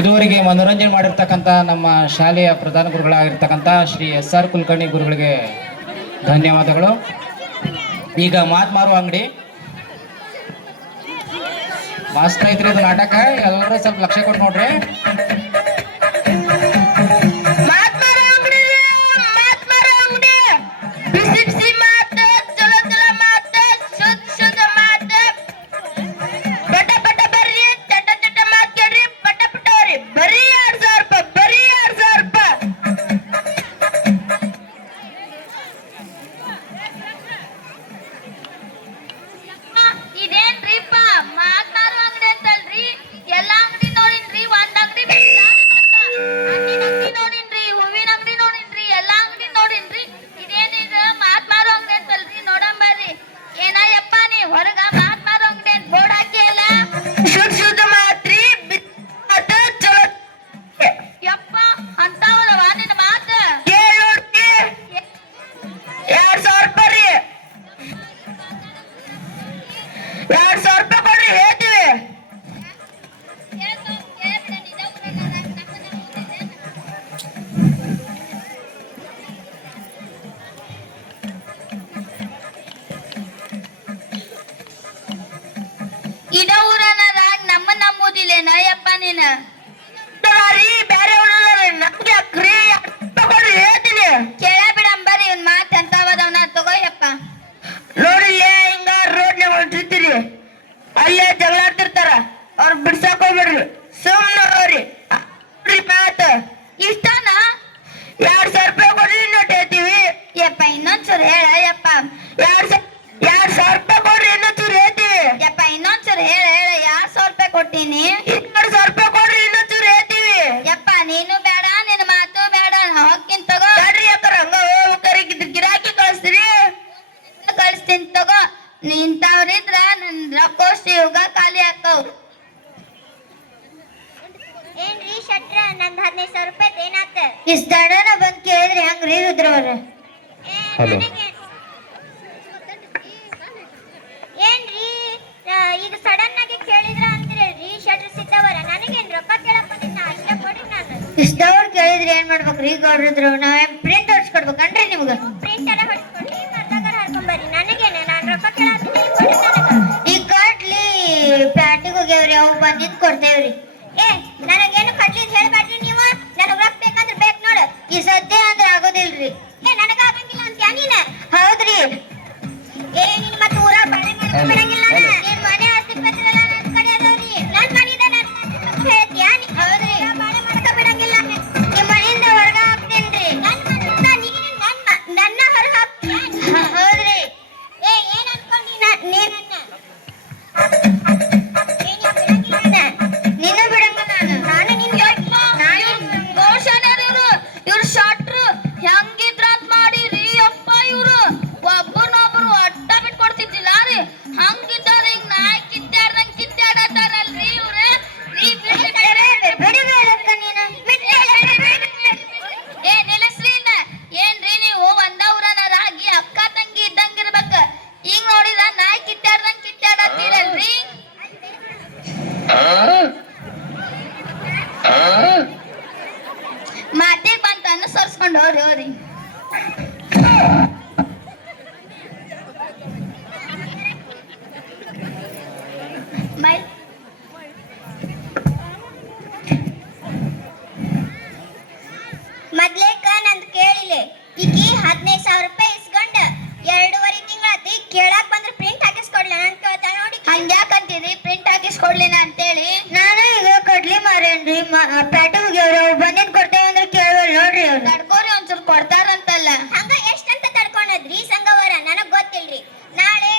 ಇದುವರೆಗೆ ಮನೋರಂಜನೆ ಮಾಡಿರ್ತಕ್ಕಂಥ ನಮ್ಮ ಶಾಲೆಯ ಪ್ರಧಾನ ಗುರುಗಳಾಗಿರ್ತಕ್ಕಂಥ ಶ್ರೀ SR ಕುಲಕರ್ಣಿ ಗುರುಗಳಿಗೆ ಧನ್ಯವಾದಗಳು. ಈಗ ಮಾತು ಮಾರುವ ಅಂಗಡಿ ಮಸ್ತ್ ಐತ್ರಿ ಇದು ನಾಟಕ. ಎಲ್ಲರೂ ಸ್ವಲ್ಪ ಲಕ್ಷ್ಯ ಕೊಟ್ಟು ನೋಡ್ರಿ. ಇದ ಊರನದಾಗ ನಮ್ಮ ನಮ್ಮೂದಿಲ್ಲ ನಯಪ್ಪ ನೀನ ಕೇಳ ಬಿಡಂಬರಿ ಇವ್ನ ಮಾತು ಎಂತವದವನ ತಗೋಯಪ್ಪ. ನೋಡಿಲ್ಲ ಹಿಂಗ ರೋಡ್ ಹೊಂಟಿರ್ತೀರಿ, ಅಲ್ಲೇ ಜಗಳಾಡ್ತಿರ್ತಾರ, ಅವ್ರ ಬಿಡ್ಸಾಕ್ ಹೋಗ್ಬಿಡ್ರಿ, ಸುಮ್ನ ಅವ್ರಿ ಮಾತ ಇಷ್ಟನ 2,000 ರೂಪಾಯಿ ಕೊಡ್ರಿ ನೋಟ್ ಹೇಳ್ತೀವಿ. ಯಪ್ಪ ಇನ್ನೊಂದ್ಸೂರು ಹೇಳ ಯಪ್ಪ. 2,000 ರೂಪಾಯಿ ಕೊಡ್ರಿ ಇನ್ನೊಂಚೂರು ಹೇಳ್ತೀವಿ. ಯಪ್ಪ ಇನ್ನೊಂದ್ಸೂರು ಹೇಳ 2,000 ರೂಪಾಯಿ ಕೊಟ್ಟಿನಿ. 2,000 ರೂಪಾಯಿ ಕೊಡ್ರಿ ಇನ್ನೊಂಚೂರು ಹೇಳ್ತೀವಿ. ಯಪ್ಪ ನೀನು ಬೇಡ ನಿನ್ನ ಮಾತು ಬೇಡ ಹೋಗ್ತೀನಿ ತಗೋ. ಬ್ಯಾಡ್ರಿ ಅಕ್ಕರ ಹಂಗ ಹೋಗ್ಬೇಕಾರೆ ಗಿರಾಕಿ ಕಳಿಸ್ತೀರಿ. ಕಳಿಸ್ತೀನಿ ತಗೋ. ನಿಂತವ್ರಿದ್ರ ನನ್ ರೊಕ್ಕೋಷ್ಟಿ ಯುಗ ಖಾಲಿ ಹಾಕವ್. ಏನ್ರಿ ಶೆಟ್ರ ನಂದ್ 15,000 ರೂಪಾಯಿ ಏನಾತ? ಇಷ್ಟ ದಡನ ಬಂದ್ ಕೇಳಿದ್ರಿ ಹಂಗ್ರಿ ರುದ್ರವ್ರ? ಹಲೋ ಏನ್ರಿ ಈಗ ಸಡನ್ ಆಗಿ ಕೇಳಿದ್ರ ಅಂದ್ರಿ ಶೆಟ್ರ ಸಿದ್ದವರ? ನನಗೇನ್ ರೊಕ್ಕ ಕೇಳಕ್ ಬಂದಿದ್ದ, ಅಷ್ಟೇ ಕೊಡ್ರಿ. ನಾನು ಇಷ್ಟದವ್ರು ಕೇಳಿದ್ರಿ ಏನ್ ಮಾಡ್ಬೇಕ್ರಿ ಗೌಡ್ರಿದ್ರು? ನಾವೇನ್ ಪ್ರಿಂಟ್ ಹೊಡ್ಸ್ಕೊಡ್ಬೇಕನ್ರಿ ನಿಮ್ಗ? ಪ್ರಿಂಟರ ಹೊಡ್ಸ್ಕೊಡ್ರಿ, ಮರ್ದಾಗರ ಹಾಕೊಂಬರ್ರಿ. ನನಗೇನ ನಾನ್ ರೊಕ್ಕ ಕೇಳಾತೀನಿ ಕೊಡ್ರಿ ನನಗ. ಈ ಕಟ್ಲಿ ಪ್ಯಾಟಿಗೆ ಹೋಗ್ಯಾವ್ರಿ, ಅವ್ ಬಂದಿದ್ ಕೊಡ್ತೇವ್ರಿ. ಏ ನನಗೇನು ಕಡ್ಲಿದ್ ಹೇಳ್ಬೇಡ್ರಿ ನೀವು. ನನಗ್ ರೊಕ್ಕ ಬೇಕಂದ್ರ ಬೇಕ್ ನೋಡು. ಈ ಸದ್ಯ ಅಂದ್ರ ಆಗೋದಿಲ್ರಿ. ಏ ನನಗ ಆಗಂಗಿಲ್ಲ ಅಂತ್ಯಾ ನೀನ? ಹೌದ್ರಿ. ಏ ನಿನ್ ಮತ್ತ ಊರ ಬಾಳೆ ಮಾಡ್ಕೊಂಡ್ ಬಿಡಂಗಿಲ್ಲ. ನಿನ್ ಮನೆ ಆಸ್ತಿ ಪತ್ರ ಎಲ್ಲ ನನ್ ಕಡೆ ಅದಾವ್ರಿ. ನನ್ ಮನಿದ ನನ್ ಹೇಳ್ತೀಯಾ ನೀ? ಹೌದ್ರಿ. ಬಾಳೆ ಮಾಡ್ಕೊಂಡ್ ಬಿಡಂಗಿಲ್ಲ. ನಿಮ್ ಮನೆಯಿಂದ ಹೊರಗ ಹಾಕ್ತೇನ್ರಿ. ನನ್ ಮನಿಯಿಂದ ನೀನು ನನ್ನ ಹೊರಗೆ ಹಾಕ್ತೀಯಾ? ಹೌದ್ರಿ. ಏ ಏನ್ ಅನ್ಕೊಂಡಿ ನೀನನ್ನ? ಏ ನೀನ್ ಬಿಡಂಗಿಲ್ಲ. ನಿನ್ನ ಬಿಡಂಗ ನಾನು. ನಾನು ನಿನ್ ಇವ್ರು ಶಾಟ್ರು ಹೆಂಗಿದ್ರ ಅಂತ ಮಾಡಿರಿ ಅಪ್ಪ. ಇವ್ರು ಒಬ್ಬರನ್ನೊಬ್ರು ಅಡ್ಡ ಬಿಟ್ಕೊಡ್ತಿದ್ದಿಲ್ಲ ರೀ. ಹಂಗಿದ್ದಾರ ಈಗ ನಾಯಿ ಕಿತ್ತಾಡ್ದಂಗ್ ಕಿತ್ತಾಡತ್ತಾರಲ್ರಿ ಇವ್ರೆ. ಏ ನಿಲ್ಲಿಸ್ರಿ ಇನ್ನ. ಏನ್ರಿ ನೀವು ಒಂದ ಊರನರಾಗಿ ಅಕ್ಕ ತಂಗಿ ಇದ್ದಂಗಿರ್ಬೇಕ. ಈಗ ನೋಡಿದ್ರ ನಾಯಿ ಕಿತ್ತಾಡ್ದಂಗ್ ಕಿತ್ತಾಡತ್ತೀರಲ್ರಿ. ಮಾತಿಗೆ ಬಂತ ಅನುಸರಿಸ್ಕೊಂಡು ಹೋರಿ. ಬೈ ಮೊದ್ಲೇಕ ನಂದ್ ಕೇಳಿಲೆ. ಈಕಿ 15,000 ರೂಪಾಯಿ ಇಸ್ಕೊಂಡ 2.5 ತಿಂಗಳಾತಿ. ಕೇಳಾಕ್ ಬಂದ್ರೆ ಪ್ರಿಂಟ್ ಹಾಕಿಸ್ಕೊಡ್ಲ ಅಂತ ಕೇಳ್ತಾಳ ನೋಡಿ. ಹಂಗ್ಯಾಕಂತೀರಿ ಪ್ರಿಂಟ್ ಹಾಕಿಸ್ಕೊಡ್ಲಿನ ಅಂತೇಳಿ? ನಾನು ಈಗ ಕಡ್ಲಿ ಮಾರೇನ್ರಿ, ಪ್ಯಾಟಿಗೆ ಹೋಗ್ಯಾವ್ರಿ, ಅವ್ ಬಂದಿದ್ ಕೊಡ್ತೇವೆ ಅಂದ್ರೆ ಕೇಳವಲ್ ನೋಡ್ರಿ ಅವ್ರು. ತಡ್ಕೋರಿ ಒಂಚೂರು ಕೊಡ್ತಾರಂತಲ್ಲ. ಹಂಗ ಎಷ್ಟಂತ ತಡ್ಕೊಂಡದ್ರಿ ಸಂಗವರ? ನನಗ್ ಗೊತ್ತಿಲ್ರಿ. ನಾಳೆ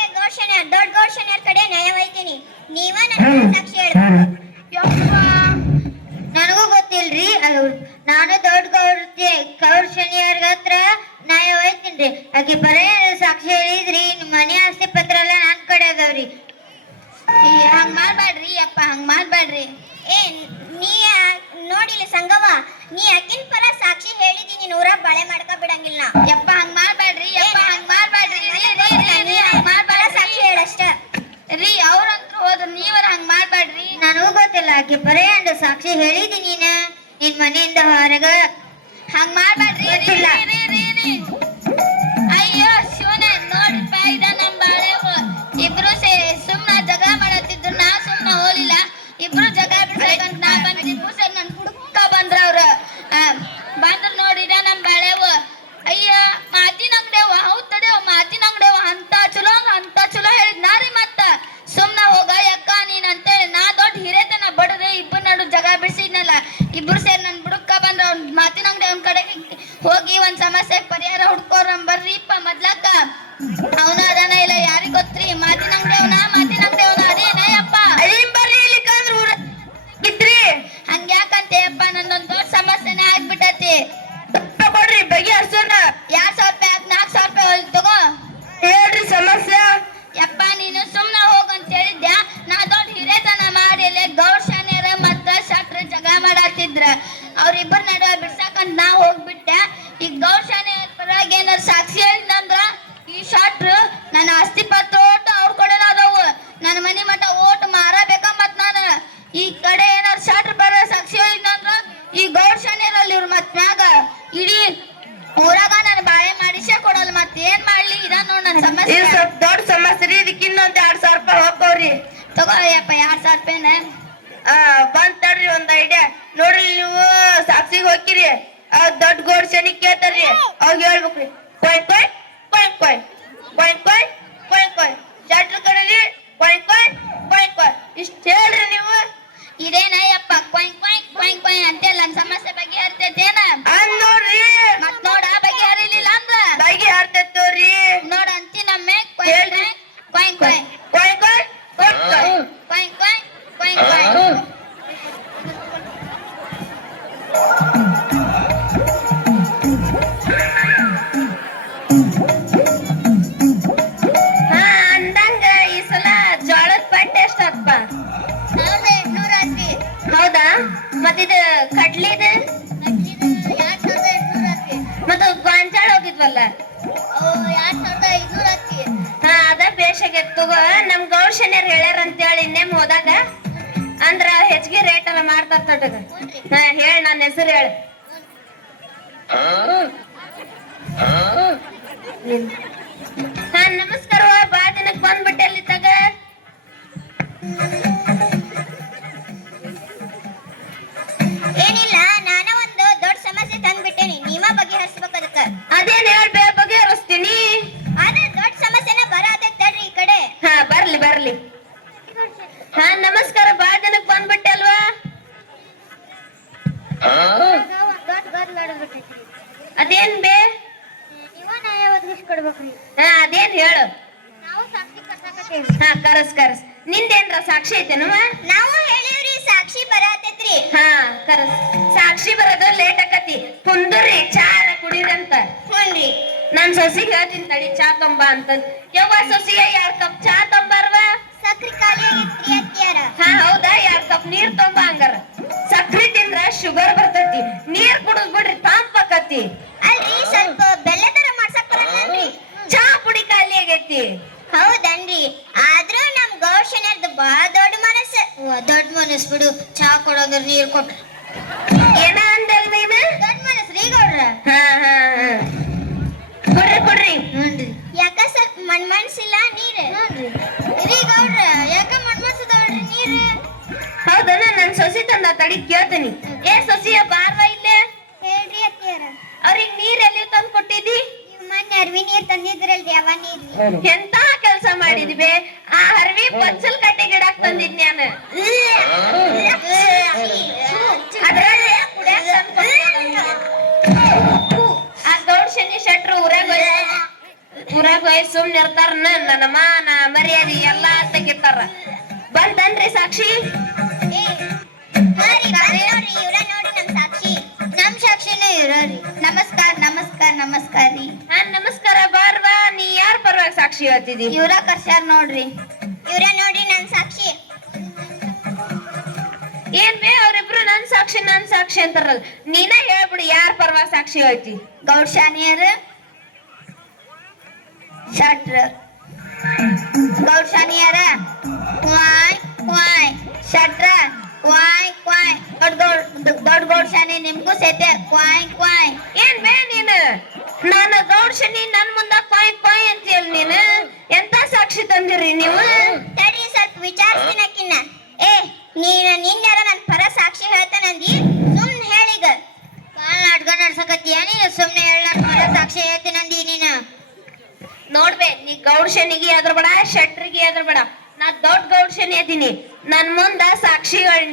ದೊಡ್ಡ ಗೌರ್ಷಣ್ಯರ್ ಕಡೆ ನ್ಯಾಯ ಒಯ್ತೀನಿ. ನೀವ ನನ್ನ ಸಾಕ್ಷಿ ಹೇಳ್ಬೇಕು. ಯಪ್ಪ ನನಗೂ ಗೊತ್ತಿಲ್ರಿ. ನಾನು ದೊಡ್ಡ ಗೌರ್ ಶನಿಯರ್ಗ ಹತ್ರ ನ್ಯಾಯ ಹೋಯ್ತೀನ್ರಿ. ಆಕಿ ಬರೇ ಸಾಕ್ಷಿ ಹೇಳಿದ್ರಿ. ನಿಮ್ ಮನೆ ಆಸ್ತಿ ಪತ್ರ ಎಲ್ಲ ನನ್ ಕಡೆ ಅದಾವ್ರಿ. ಹಂಗ್ ಮಾಡ್ಬೇಡ್ರಿ ಯಪ್ಪ, ಹಂಗ್ ಮಾಡ್ಬೇಡ್ರಿ. ಏ ನೀ ನೋಡಿಲ್ಲ ಸಂಗವ, ನೀ ಅಕ್ಕಿನ ಪರ ಸಾಕ್ಷಿ ಹೇಳಿದೀನಿ. ನೂರ ಬಾಳೆ ಮಾಡ್ಕ ಬಿಡಂಗಿಲ್ಲ. ಯಪ್ಪ ಹಂಗ್ ಮಾಡ್ಬೇಡ್ರಿ ಯಪ್ಪ, ಹಂಗ್ ಮಾಡ್ಬೇಡ್ರಿ. ನೀ ಹಂಗ್ ಮಾಡ್ಬೇಡ, ಸಾಕ್ಷಿ ಹೇಳಷ್ಟ. ರೀ ಅವ್ರಂತ್ರು ಹೋದ್ರ ನೀವರ ಹಂಗ್ ಮಾಡ್ಬೇಡ್ರಿ. ನನಗೂ ಗೊತ್ತಿಲ್ಲ ಆಕೆ ಬರೇ ಅಂದ ಸಾಕ್ಷಿ ಹೇಳಿದಿ ನಿನ್ ಮನೆಯಿಂದ ಹೊರಗ ಹಂಗ್ ಮಾಡ್ಬೇಡ್ರಿ ಗೊತ್ತಿಲ್ಲ. ಅಯ್ಯೋ ಶಿವನೇ ನೋಡ್ರಿಪ್ಪ ಇದ ನಮ್ ಬಾಳೆವು ಇಬ್ರು ಸುಮ್ನ ಜಗಳ ಮಾಡತ್ತಿದ್ರು ನಾ ಸುಮ್ನ ಹೋಲಿಲ್ಲ ಇಬ್ರು ಜಗಳ ಬಿಡ್ಬೇಕಂತ ನಾ ಬಂದಿದ್ದು ಸರ್ ನನ್ ಹುಡುಕ ಬಂದ್ರ ಅವ್ರ ಬಂದ್ರ ನೋಡಿದ ನಮ್ ಬಾಳೆವು ಅಯ್ಯ ಮಾತಿನ ಅಂಗಡಿಯವ ಹೌದ್ ತಡೆಯವ ಮಾತಿನ ಅಂಗಡಿಯವ ಅಂತ ಚಲೋ ಹೇಳಿದ್ ನಾರಿ ಮತ್ತ ಸುಮ್ನ ಹೋಗ ಯಕ್ಕ ನೀನ್ ಅಂತೇಳಿ ನಾ ದೊಡ್ಡ ಹಿರೇತನ ಬಡದೆ ಇಬ್ಬರು ನಡು ಜಗ ಬಿಡಿಸಿದ್ನಲ್ಲ ಇಬ್ರು ಸೇರಿ ನನ್ ಬುಡಕ್ಕ ಬಂದ್ರ ಅವ್ನ ಮಾತಿನ ಅಂಗಡಿ ಅವ್ನ ಕಡೆಗೆ ಹೋಗಿ ಒಂದ್ ಸಮಸ್ಯೆ ಪರಿಹಾರ ಹುಡ್ಕೋರ್ ಬರ್ರಿಪ್ಪ ಮೊದ್ಲಕ್ಕ ಅವನ ಅದಾನ ಇಲ್ಲ ಯಾರಿಗ್ ಗೊತ್ತ್ರಿ ಮಾತಿನ ಅಂಗಡಿ ಅವನ ಅದೇನಯ್ಯಪ್ಪ ಬರ್ರಿ ಇಲ್ಲಿಕಂದ್ರ ಊರ ಇದ್ರಿ ಹಂಗ್ಯಾಕಂತೆಯಪ್ಪ ನಂದೊಂದ್ ದೊಡ್ಡ ಸಮಸ್ಯೆನೇ ಆಗ್ಬಿಟ್ಟತಿ ತಗೊಳ್ರಿ ಬಗೆಹರ್ಸೋಣ 2,000 ರೂಪಾಯಿ 4,000 ರೂಪಾಯಿ ತಗೋ ಹೇಳ್ರಿ ಸಮಸ್ಯೆ ಯಪ್ಪ ನೀನು ಸುಮ್ನ ಹೋಗಂತ ಹೇಳಿದ್ಯಾ ನಾ ದೊಡ್ಡ ಹಿರೇತನ ಮಾಡಿ ಗೌಡ್ ಶಾನ್ಯರ ಮತ್ತ ಶಟ್ರ ಜಗ ಮಾಡಾತಿದ್ರ ಅವ್ರಿಬ್ಬರ ನಡುವೆ ಬಿಡ್ಸಾಕಂತ ನಾ ಹೋಗ್ಬಿಟ್ಟೆ ಈಗ ಗೌಡ್ ಶಾನ್ಯರ ಪರವಾಗಿ ಏನಾರ ಸಾಕ್ಷಿ ಹೇಳಿದ್ನಂದ್ರ ಈ ಶಟ್ರು ನನ್ನ ಆಸ್ತಿ ಪತ್ರ ಓಟ್ ಅವ್ರ ಕಡೆನ ಅದಾವು ನನ್ನ ಮನಿ ಮಠ ಓಟ್ ಮಾರಬೇಕ ಮತ್ ನಾನು ಈ ಕಡೆ ಏನಾರ ಶಟ್ರ ಬರ ಸಾಕ್ಷಿ ಹೇಳಿದ್ನಂದ್ರ ಈ ಗೌಡ್ ಶಾನ್ಯರಲ್ಲಿ ಇವ್ರ ಮತ್ ಮ್ಯಾಗ ಇಡೀ ಊರಾಗ ನಾನು ಬಾಳೆ ಮಾಡಿಸೇ ಕೊಡಲ್ಲ ಮತ್ ಏನ್ ಮಾಡ್ಲಿ ಇದ ನೋಡ್ ನನ್ನ ಸಮಸ್ಯೆ ಸ್ವಲ್ಪ ದೊಡ್ಡ ಸಮಸ್ಯೆ ರೀ ಇದಕ್ಕೆ ಇನ್ನೊಂದ್ 2,000 ರೂಪಾಯಿ ಹೋಗ್ತಾವ್ರಿ ತಗೋಯಪ್ಪ 2,000 ರೂಪಾಯಿನ ಬಂದ್ ತಡ್ರಿ ಒಂದ್ ಐಡಿಯಾ ನೋಡ್ರಿ ನೀವು ಸಾಕ್ಷಿಗೆ ಹೋಗಿರಿ ದೊಡ್ಡ ಗೋಡ್ ಶನಿ ಕೇಳ್ತಾರ್ರಿ ಅವಾಗ ಹೇಳ್ಬೇಕ್ರಿ ಕೊಯ್ ಕೊಯ್ ಕೊಯ್ ಕೊಯ್ ಕೊಯ್ ಕೊಯ್ ಕೊಯ್ ಕೊಯ್ ಶಟ್ರ ಕಡೆರಿ ಕೊಯ್ ಕೊಯ್ ಕೊಯ್ ಕೊಯ್ ಇಷ್ಟ ಹೇಳ್ರಿ ನೀವು ಇದೇನಯ್ಯಪ್ಪ ಕೊಯ್ ಕೊಯ್ ಕೊಯ್ ಕೊಯ್ ಅಂತೆಲ್ಲ ನನ್ನ ಸಮಸ್ಯೆ ಬಗೆಹರ್ತೈತೇನ ಅಂದ್ ನೋಡ್ರಿ ಮತ್ ನೋಡ ಬಗೆಹರಿಲಿಲ್ಲ ಅಂದ್ರ ಬಗೆ ಹಾರ್ತೈತೋರಿ ನೋಡ ಅಂತಿ ನಮ್ಮೆ ಕೊಯ್ ಹೇಳ್ರಿ. ಕೊಯ್ ಕೊಯ್ ಕೊಯ್ ಕೊಯ್ ಕೊಯ್ ಕೊಯ್ ಕೊಯ್ ಕೊಯ್ ಕೊಯ್ ಕೊಯ್ ಅಂದಂಗ ಈ ಸಲ ಜೋಳದ ಪಟ್ಟೆ ಎಷ್ಟಪ್ಪ 1,800 ಹೌದಾ ಮತ್ತಿದ ಕಡ್ಲಿದ 2,800 ಮತ್ತ ಗೊಂಜಾಳ ಹೋಗಿದ್ವಲ್ಲ 2,500 ಅದ ಬೇಷಾಗೈತ್ ತಗೋ ನಮ್ ಗೌಡ್ ಶನಿಯರ್ ಹೇಳ್ಯಾರ ಅಂತ ಹೇಳಿ ನೇಮ್ ಹೋದಾಗ ಅಂದ್ರ ಹೆಚ್ಚಿಗೆ ರೇಟ್ ಎಲ್ಲ ಮಾಡ್ತಾರ ತಟಗ ಹೇಳ್ ನನ್ನ ಹೆಸರು ಹೇಳ ನಮಸ್ಕಾರ ಬಾ ದಿನಕ್ ಬಂದ್ಬಿಟ್ಟೆ ಅಲ್ಲಿ ತಗ ಏನಿಲ್ಲ ನಾನ ಒಂದು ದೊಡ್ಡ ಸಮಸ್ಯೆ ತಂದ್ಬಿಟ್ಟೇನಿ ನೀವ ಬಗೆಹರಿಸ್ಬೇಕು ಅದಕ್ಕ ಅದೇನ್ ಹೇಳ್ಬೇ ಬಗೆಹರಿಸ್ತೀನಿ ಆದ್ರೆ ದೊಡ್ಡ ಸಮಸ್ಯೆನ ಬರತೈತ್ ತಡ್ರಿ ಈ ಕಡೆ ಬರ್ಲಿ ಬರ್ಲಿ ನಮಸ್ಕಾರ ಬಾ ದಿನಕ್ ಬಂದ್ಬಿಟ್ಟೆ ಅಲ್ವಾ ಅದೇನ್ ಬೇ ನೀವ ನ್ಯಾಯ ಒದಗಿಸ್ಕೊಡ್ಬೇಕ್ರಿ ಅದೇನ್ ಹೇಳು ನಾವು ಸಾಕ್ಷಿ ಕರ್ಸಾಕತ್ತೇವಿ ಕರಸ್ ನಿಂದೇನ್ರ ಸಾಕ್ಷಿ ಐತೆನವ ನಾವು ಹೇಳಿವ್ರಿ ಸಾಕ್ಷಿ ಬರತೈತ್ರಿ ಕರಸ್ ಸಾಕ್ಷಿ ಬರೋದು ಲೇಟ್ ಆಕತಿ ಕುಂದ್ರಿ ಚಾ ಕುಡೀರಂತ ಹ್ಞೂನ್ರಿ ನನ್ ಸೊಸಿಗೆ ಹೇಳ್ತೀನಿ ತಡಿ ಚಾ ತೊಂಬ ಅಂತ ಯವ್ವ ಸೊಸಿಗೆ 2 ಕಪ್ ಚಾ ತೊಂಬಾರ್ವ ಸಕ್ರಿ ಖಾಲಿ ಆಗೈತ್ರಿ ಅತ್ತಿಯಾರ ಹೌದಾ 2 ಕಪ್ ನೀರ್ ತೊಂಬ ಹಂಗಾರ ಸಕ್ರಿ ತಿಂದ್ರ ಶುಗರ್ ಬರ್ತೈತಿ ನೀರ್ ಕುಡಿದ್ ಬಿಡ್ರಿ ತಂಪಕತಿ ಅಲ್ರಿ ಸ್ವಲ್ಪ ಬೆಲ್ಲ ತರ ಮಾಡ್ಸಕ್ ಬರಲ್ರಿ ಚಾ ಪುಡಿ ಖಾಲಿ ಆಗೈತಿ ಹೌದನ್ರಿ ಆದ್ರೂ ನಮ್ ಗೌಡ್ ಶನಿಯರ್ದು ಬಾಳ ದೊಡ್ಡ ಮನಸ್ಸು ದೊಡ್ಡ ಮನಸ್ ಬಿಡು ಚಾ ಕೊಡೋದ್ರ ನೀರ್ ಕೊಟ್ರ ಏನ ಅಂದಲ್ ನೀನು ದೊಡ್ಡ ಮನಸ್ಸು ರೀ ಗೌಡ್ರ ಕೊಡ್ರಿ ಹ್ಞೂನ್ರಿ ಯಾಕ ಸ್ವಲ್ಪ ಮನ್ಸಿಲ್ಲ ನೀರ್ ರೀ ಗೌಡ್ರ ಯಾಕ ಮನ್ಸದವ್ರಿ ನೀರ್ ಹೌದನ ನನ್ ಸೊಸಿ ತಂದ ತಡಿ ಕೇಳ್ತೀನಿ ಸೊಸಿಯ ಬಾರ್ವ ಇಲ್ಲೇ ಹೇಳ್ರಿ ಅತ್ತಿಯಾರ ಅವ್ರಿಗೆ ನೀರ್ ಎಲ್ಲಿ ತಂದ್ ಕೊಟ್ಟಿದಿ ನೀವು ಮೊನ್ನೆ ಅರ್ವಿ ನೀರ್ ತಂದಿದ್ರಲ್ರಿ ಅವ ನೀರ್ ಎಂತ ಕೆಲ್ಸ ಮಾಡಿದ್ವಿ ಆ ಹರ್ವಿ ಪಚ್ಚಲ್ ಕಟ್ಟೆ ಗಿಡಕ್ ತಂದಿದ್ ನಾನು ಅದ್ರಲ್ಲಿ ಕುಡ್ಯಾಕ್ ಆ ಗೌಡ್ ಶನಿ ಶೆಟ್ರು ಊರಾಗ ಹೋಯ್ ಸುಮ್ನೆ ಇರ್ತಾರ ನನ್ನ ಮಾನ ಮರ್ಯಾದೆ ಎಲ್ಲಾ ತೆಗಿತಾರ ಬಂತನ್ರಿ ಸಾಕ್ಷಿ ನೋಡ್ರಿ ಇವ್ರ ನೋಡಿ ನಮ್ ಸಾಕ್ಷಿ ನಮ್ ಸಾಕ್ಷಿನೇ ಇರೋರಿ ನಮಸ್ಕಾರ ನಮಸ್ಕಾರ ರೀ ನಮಸ್ಕಾರ ಬಾರ್ವಾ ನೀ ಯಾರ್ ಪರವಾಗಿ ಸಾಕ್ಷಿ ಹೇಳ್ತಿದಿ ಇವ್ರ ಕರ್ಸ್ಯಾರ ನೋಡ್ರಿ ಇವ್ರ ನೋಡಿ ನನ್ ಸಾಕ್ಷಿ ಏನ್ ಬೇ ಅವ್ರಿಬ್ರು ನನ್ ಸಾಕ್ಷಿ ಅಂತಾರಲ್ಲ ನೀನ ಹೇಳ್ಬಿಡು ಯಾರ್ ಪರವಾಗಿ ಸಾಕ್ಷಿ ಹೇಳ್ತಿ ಗೌಡ್ ಶಾನಿಯರ್ ಶಟ್ರ ಗೌಡ್ ಶಾನಿಯರ ವಾಯ್ ವಾಯ್ ಶಟ್ರ ವಾಯ್ ನಿಮ್ಗೂ ಸೈತೆ ಕ್ವಾಯ್ ಕ್ವಾಯ್. ಏನ್ ಬೇ ನೀನು ನಾನು ಗೌಡ್ ಶನಿ ನನ್ ಮುಂದ ಪಾಯ್ ಪಾಯ್ ಅಂತ ಹೇಳಿ ನೀನು ಎಂತ ಸಾಕ್ಷಿ ತಂದಿರಿ ನೀವು? ತಡಿ ಸ್ವಲ್ಪ ವಿಚಾರಿಸ್ತೀನಕ್ಕಿನ್ನ. ಏ ನೀನು ನಿನ್ಯಾರ ನನ್ ಪರ ಸಾಕ್ಷಿ ಹೇಳ್ತಾನಂದಿ, ಸುಮ್ನೆ ಹೇಳೀಗ. ಬಾಳ್ ನಾಟಕ ನಡ್ಸಕತ್ತೀಯ ನೀನು, ಸುಮ್ನೆ ಹೇಳ ಸಾಕ್ಷಿ ಹೇಳ್ತೀನಂದಿ ನೀನು. ನೋಡ್ಬೇ ನೀ ಗೌಡ್ ಶನಿಗೆ ಎದ್ರ ಬೇಡ, ಶೆಟ್ರಿಗೆ ಎದ್ರ ಬೇಡ. ನಾ ದೊಡ್ಡ ಗೌಡ್ ಶನಿ ಅದೀನಿ, ನನ್ ಮುಂದ ಸಾಕ್ಷಿಗಳ್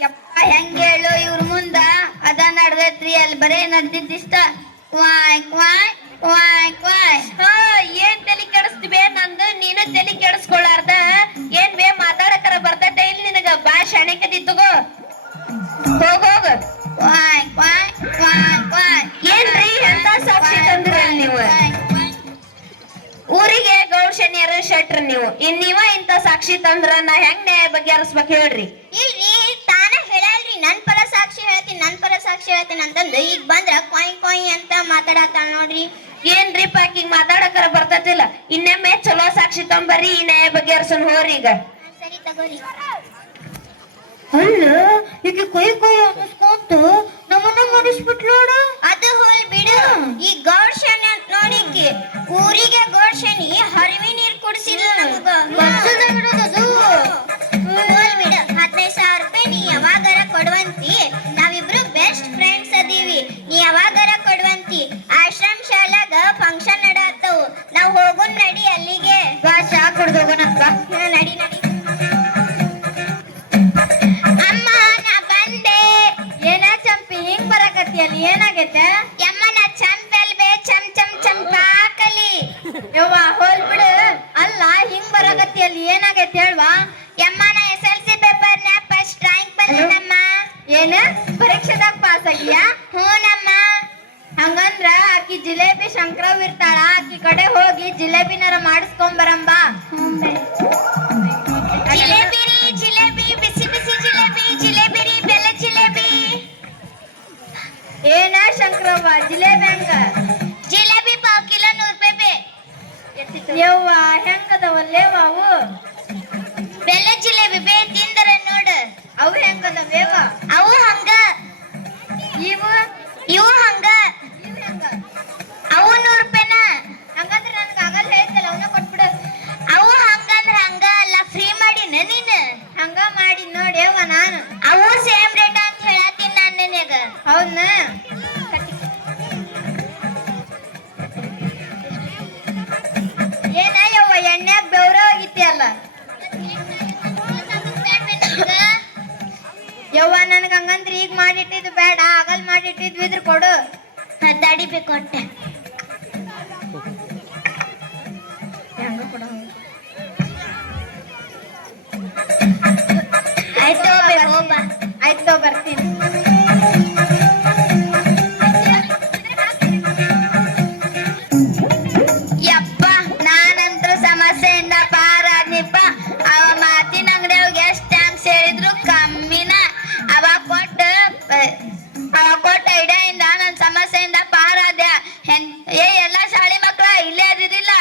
ಯಪ್ಪ ಹೆಂಗ ಹೇಳು ಇವ್ರ ಮುಂದ ಅದ ನಡ್ದೈತ್ರಿ, ಅಲ್ಲಿ ಬರೇ ನಡ್ದಿದ್ದಿಷ್ಟ ಕ್ವಾಯ್ ಕ್ವಾಯ್ ಕ್ವಾಯ್ ಕ್ವಾಯ್. ಹಾ ಏನ್ ತಲೆ ಕೆಡಿಸ್ತೀವಿ ನಂದು, ನೀನು ತಲೆ ಕೆಡಿಸ್ಕೊಳ್ಳಾರ್ದ ಏನ್ ಬೇ ಮಾತಾಡಕರ ಬರ್ತೈತೆ ಇಲ್ಲಿ ನಿನಗ? ಬಾ ಶಾಣೆಕದಿ ತಗೋ, ಹೋಗ ಕ್ವಾಯ್ ಕ್ವಾಯ್ ಕ್ವಾಯ್ ಕ್ವಾಯ್. ಏನ್ರಿ ಎಂತ ಸಾಕ್ಷಿ ತಂದ್ರಿ ನೀವು? ಊರಿಗೆ ಗೌಡ್ ಶನಿಯರು ಶೆಟ್ರು ನೀವು, ಇನ್ ನೀವ ಇಂತ ಸಾಕ್ಷಿ ತಂದ್ರ ನಾ ಹೆಂಗ್ ನ್ಯಾಯ ಬಗೆಹರಿಸ್ಬೇಕು ಹೇಳ್ರಿ? ಇಲ್ರಿ ತಾನ ಹೇಳಲ್ರಿ ನನ್ ಪರ ಸಾಕ್ಷಿ ಹೇಳ್ತೀನಿ, ನನ್ ಪರ ಸಾಕ್ಷಿ ಹೇಳ್ತೀನಿ ಅಂತಂದು ಈಗ ಬಂದ್ರ ಕೊಯ್ ಕೊಯ್ ಅಂತ ಮಾತಾಡತ್ತಾಳ ನೋಡ್ರಿ. ಏನ್ರಿ ಪಾಕಿಂಗ್ ಮಾತಾಡಕರ ಬರ್ತತಿಲ್ಲ, ಇನ್ನೊಮ್ಮೆ ಚಲೋ ಸಾಕ್ಷಿ ತಂಬರ್ರಿ, ಈ ನ್ಯಾಯ ಬಗೆಹರ್ಸನ್ ಹೋರಿ ಈಗ. ಸರಿ ತಗೋರಿ. ಅಲ್ಲ ಈಗ ಕೊಯ್ ಕೊಯ್ ಅನ್ನಿಸ್ಕೊಂತು ನಮ್ಮನ್ನ ಮಾಡಿಸ್ಬಿಟ್ಲು ನೋಡು. ಅದು ಹೋಲ್ ಬಿಡು, ಈ ಗೌಡ್ ಶನಿ ಅಂತ ನೋಡಿಕ್ಕೆ ಊರಿಗೆ ಗೌಡ್ ಶನಿ ಹರಿವಿ ನೀರ್ ಕುಡಿಸಿಲ್ಲ ನಮಗ. ಹೋಲ್ ಬಿಡು, 15,000 ರೂಪಾಯಿ ನೀ ಯಾವಾಗಾರ ಕೊಡುವಂತಿ, ನಾವಿಬ್ರು ಬೆಸ್ಟ್ ಫ್ರೆಂಡ್ಸ್ ಅದೀವಿ, ನೀ ಯಾವಾಗಾರ ಕೊಡುವಂತಿ. ಆಶ್ರಮ ಶಾಲಾಗ ಫಂಕ್ಷನ್ ನಡತ್ತವು, ನಾವ್ ಹೋಗುನ್ ನಡಿ ಅಲ್ಲಿಗೆ. ಬಾ ಚಾ ಕುಡ್ದು ಹೋಗೋಣಪ್ಪ. ನಡಿ ನಡಿ. ಅಮ್ಮ ನಾ ಬಂದೆ. ಏನ ಚಂಪಿ ಹಿಂಗ್ ಬರಕತ್ತಿಯಲ್ಲಿ ಏನಾಗೈತೆ? ಯಮ್ಮನ ಚಂಪೆಲ್ಬೆ ಚಮ್ ಚಮ್ ಚಂಪಾಕಲಿ. ಯವ್ವ ಹೋಲ್ ಬಿಡು. ಅಲ್ಲ ಹಿಂಗ್ ಬರಕತ್ತಿಯಲ್ಲಿ ಏನಾಗೈತೆ ಹೇಳ್ವಾ? ಯಮ್ಮನ SLC ಪೇಪರ್ ನ್ಯಾಗ ಫಸ್ಟ್ ರ್ಯಾಂಕ್ ಬಂದಿದ್ದಮ್ಮ. ಏನ ಪರೀಕ್ಷೆದಾಗ ಪಾಸ್ ಆಗಿಯಾ? ಹೂನಮ್ಮ. ಹಂಗಂದ್ರ ಆಕಿ ಜಿಲೇಬಿ ಶಂಕರವ್ ಇರ್ತಾಳ, ಆಕಿ ಕಡೆ ಹೋಗಿ ಜಿಲೇಬಿನಾರ ಮಾಡಿಸ್ಕೊಂಬರಂಬ. ಜಿಲೇಬಿ ರೀ ಜಿಲೇಬಿ, ಬಿಸಿ ಬಿಸಿ ಜಿಲೇಬಿ, ಜಿಲೇಬಿ ರೀ ಬೆಲ್ಲ ಜಿಲೇಬಿ. ಏನ ಶಂಕರವ್ವ ಜಿಲೇಬಿ ಹಂಗ? ಜಿಲೇಬಿ ಪಾವ್ ಕಿಲೋ 100 ರೂಪಾಯಿ. ಯವ್ವ ಹೆಂಗದವಲ್ಲೇವ ಅವು? ಬೆಲ್ಲ ಜಿಲೇಬಿ ಬೇ ತಿಂದರ ನೋಡು. ಅವು ಹೆಂಗದವೇವ? ಅವು ಹಂಗ, ಇವು ಇವು ಹಂಗ. ಇವು ಹೆಂಗ? ಅವು 100 ರೂಪಾಯಿನ. ಹಂಗಂದ್ರ ನನ್ಗ ಆಗಲ್ಲ ಹೇಳ್ತಲ್ಲ, ಅವನ್ನ ಕೊಟ್ಬಿಡು. ಅವು ಹಂಗಂದ್ರ ಹಂಗ ಅಲ್ಲ, ಫ್ರೀ ಮಾಡಿನ ನೀನು. ಹಂಗ ಮಾಡಿ ನೋಡಿ ಯವ್ವ ನಾನು. ಅವು ಸೇಮ್ ರೇಟ್ ಅಂತ ಹೇಳತ್ತೀನಿ ನಾನು ನಿನಗ. ಹೌದ್ನ? ಏನ ಯವ್ವ ಎಣ್ಣ್ಯಾಗ ಬೆವ್ರ ಹೋಗಿತ್ತಿ ಅಲ್ಲ? ಯವ್ವ ನನ್ಗ ಹಂಗಂದ್ರ ಈಗ ಮಾಡಿಟ್ಟಿದ್ದು ಬೇಡ, ಆಗಲ್ ಮಾಡಿಟ್ಟಿದ್ವಿ ಇದ್ರ ಕೊಡು. ತಡಿಬೇಕು ಹೊಟ್ಟೆ. ಹೆಂಗ ಕೊಡು? ಆಯ್ತು ಹೋಗ. ಆಯ್ತು ಬರ್ತೀನಿ. ಯಪ್ಪ ನಾನಂತ್ರ ಸಮಸ್ಯೆಯಿಂದ ಪಾರಾದ್ನಿಪ್ಪ. ಅವ ಮಾತಿನ ಅಂಗಡಿಯವ್ಗೆ ಎಷ್ಟ್ ಥ್ಯಾಂಕ್ಸ್ ಹೇಳಿದ್ರು ಕಮ್ಮಿನ. ಅವ ಕೊಟ್ಟ ಐಡಿಯಾಯಿಂದ ನನ್ ಸಮಸ್ಯೆಯಿಂದ ಪಾರಾದೆ. ಎಲ್ಲಾ ಶಾಲೆ ಮಕ್ಳ ಇಲ್ಲೇ ಅದಿರಿಲ್ಲ